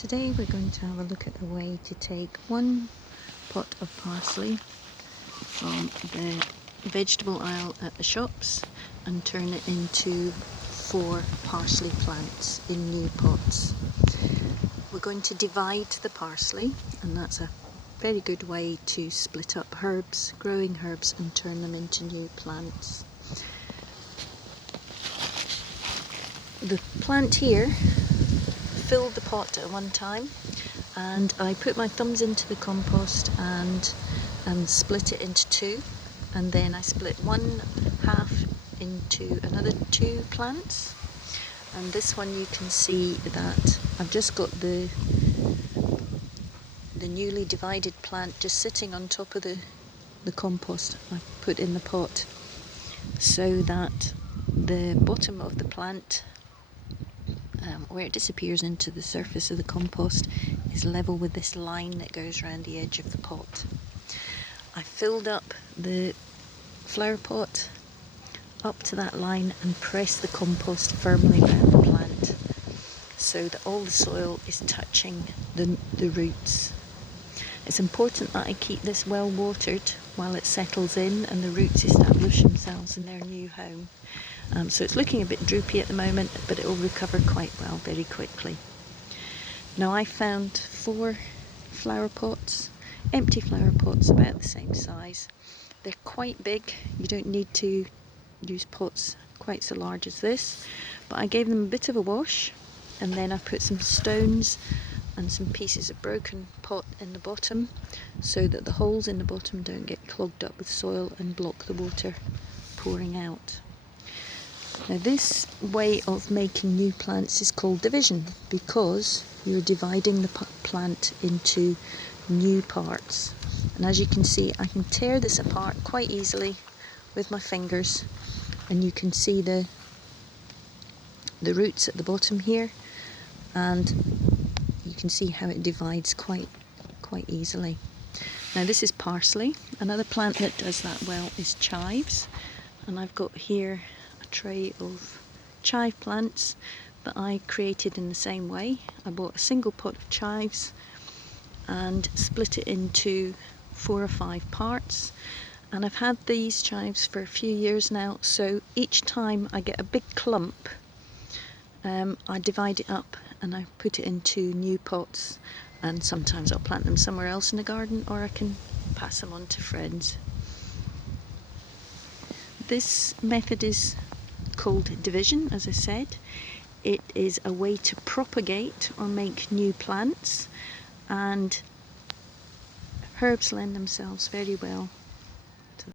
Today we're going to have a look at a way to take one pot of parsley from the vegetable aisle at the shops and turn it into 4 parsley plants in new pots. We're going to divide the parsley, and that's a very good way to split up herbs, growing herbs, and turn them into new plants. The plant here filled the pot at one time, and I put my thumbs into the compost and split it into 2, and then I split one half into another 2 plants. And this one, you can see that I've just got the newly divided plant just sitting on top of the compost I put in the pot, so that the bottom of the plant, where it disappears into the surface of the compost, is level with this line that goes around the edge of the pot. I filled up the flower pot up to that line and pressed the compost firmly around the plant so that all the soil is touching the roots. It's important that I keep this well watered while it settles in and the roots establish themselves in their new home. So it's looking a bit droopy at the moment, but it will recover quite well very quickly. Now I found 4 flower pots, empty flower pots about the same size. They're quite big. You don't need to use pots quite so large as this, but I gave them a bit of a wash, and then I put some stones and some pieces of broken pot in the bottom so that the holes in the bottom don't get clogged up with soil and block the water pouring out. Now this way of making new plants is called division, because you're dividing the plant into new parts. And as you can see, I can tear this apart quite easily with my fingers, and you can see the roots at the bottom here, and you can see how it divides quite easily. Now this is parsley. Another plant that does that well is chives, and I've got here a tray of chive plants that I created in the same way. I bought a single pot of chives and split it into 4 or 5 parts, and I've had these chives for a few years now, so each time I get a big clump, I divide it up and I put it into new pots, and sometimes I'll plant them somewhere else in the garden, or I can pass them on to friends. This method is called division, as I said. It is a way to propagate or make new plants, and herbs lend themselves very well